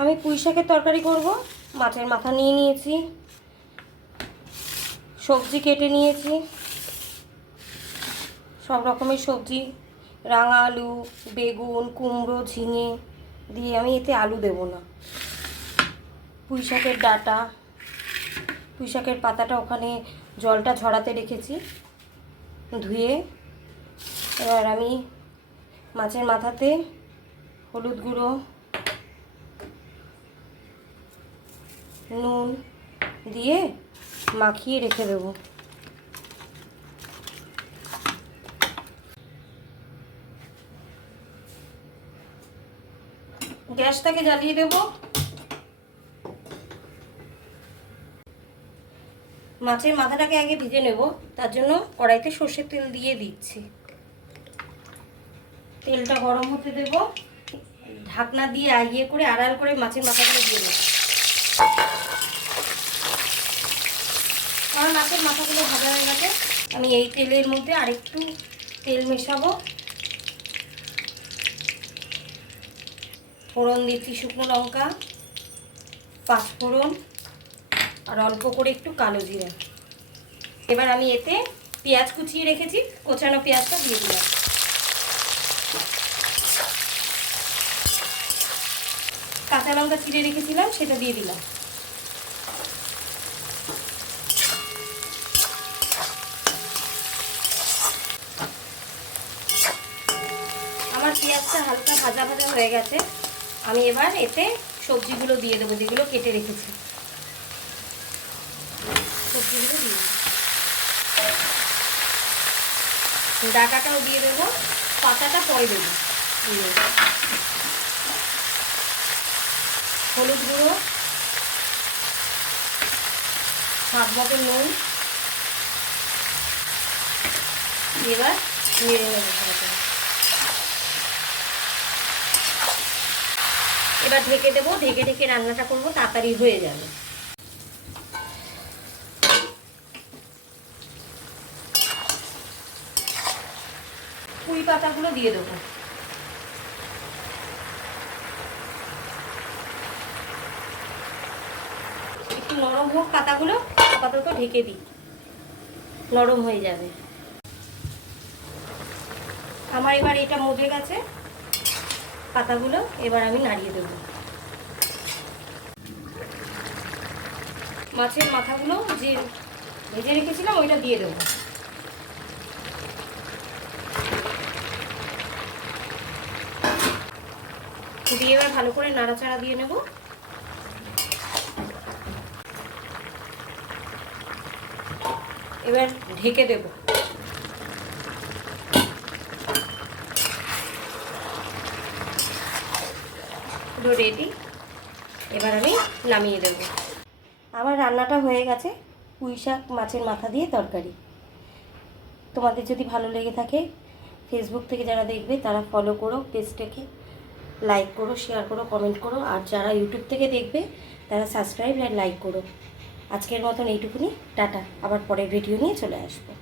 আমি পুঁই শাকের তরকারি করব। মাছের মাথা নিয়ে নিয়েছি, সবজি কেটে নিয়েছি, সব রকমের সবজি, রাঙা আলু, বেগুন, কুমড়ো, ঝিঙে দিয়ে। আমি এতে আলু দেব না। পুঁই শাকের ডাঁটা, পুঁই শাকের পাতাটা ওখানে জলটা ঝরাতে রেখেছি ধুয়ে। এবার আমি মাছের মাথাতে হলুদ গুঁড়ো, নুন দিয়ে মাখিয়ে রেখে দেবো। গ্যাসটাকে জ্বালিয়ে দেব। মাছের মাথাটাকে আগে ভেজে নেব, তার জন্য কড়াইতে সর্ষের তেল দিয়ে দিচ্ছি। তেলটা গরম হতে দেব। ঢাকনা দিয়ে আগিয়ে করে আড়াল করে মাছের মাথাগুলো দিয়ে দেব। আমার মাছের মাথাগুলো ভাজা হয়ে গেছে। আমি এই তেলের মধ্যে আরেকটু তেল মেশাবো। ফোড়ন দিচ্ছি শুকনো লঙ্কা, পাঁচফোড়ন আর অল্প করে একটু কালো জিরা। এবার আমি এতে পেঁয়াজ কুচিয়ে রেখেছি, কোচানো পেঁয়াজটা দিয়ে দিলাম। কাঁচা লঙ্কা চিড়ে রেখেছিলাম, সেটা দিয়ে দিলাম। আমার পেঁয়াজটা হালকা ভাজা ভাজা হয়ে গেছে। আমি এবার এতে সবজিগুলো দিয়ে দেবো, যেগুলো কেটে রেখেছি। সবজিগুলো দিয়ে দেবো, ডাঁটাটাও দিয়ে দেবো, পাতাটা পরে দেবো। হলুদ গুঁড়ো, স্বাদ মতো নুন, এবার নেড়ে নেবো ভালো করে। এবার ঢেকে দেবো, ঢেকে ঢেকে রান্নাটা করবো, তাড়াতাড়ি হয়ে যাবে। পুঁই পাতাগুলো দিয়ে দেবো। একটু নরম হোক পাতাগুলো, আপাতত ঢেকে দিই, নরম হয়ে যাবে। আমার এবার এটা মজে গেছে পাতাগুলো, এবার আমি নাড়িয়ে দেবো। মাছের মাথাগুলো যে ভেজে রেখেছিলাম ওইটা দিয়ে দেবো। দিয়ে এবার ভালো করে নাড়াচাড়া দিয়ে নেব। এবার ঢেকে দেব। পুরো রেডি। এবার আমি নামিয়ে দেব। আমার রান্নাটা হয়ে গেছে, পুঁই শাক মাছের মাথা দিয়ে তরকারি। তোমাদের যদি ভালো লেগে থাকে, ফেসবুক থেকে যারা দেখবে তারা ফলো করো, পেজটাকে লাইক করো, শেয়ার করো, কমেন্ট করো। আর যারা ইউটিউব থেকে দেখবে তারা সাবস্ক্রাইব আর লাইক করো। আজকের মতন এইটুকুনি, টাটা। আবার পরের ভিডিও নিয়ে চলে আসবো।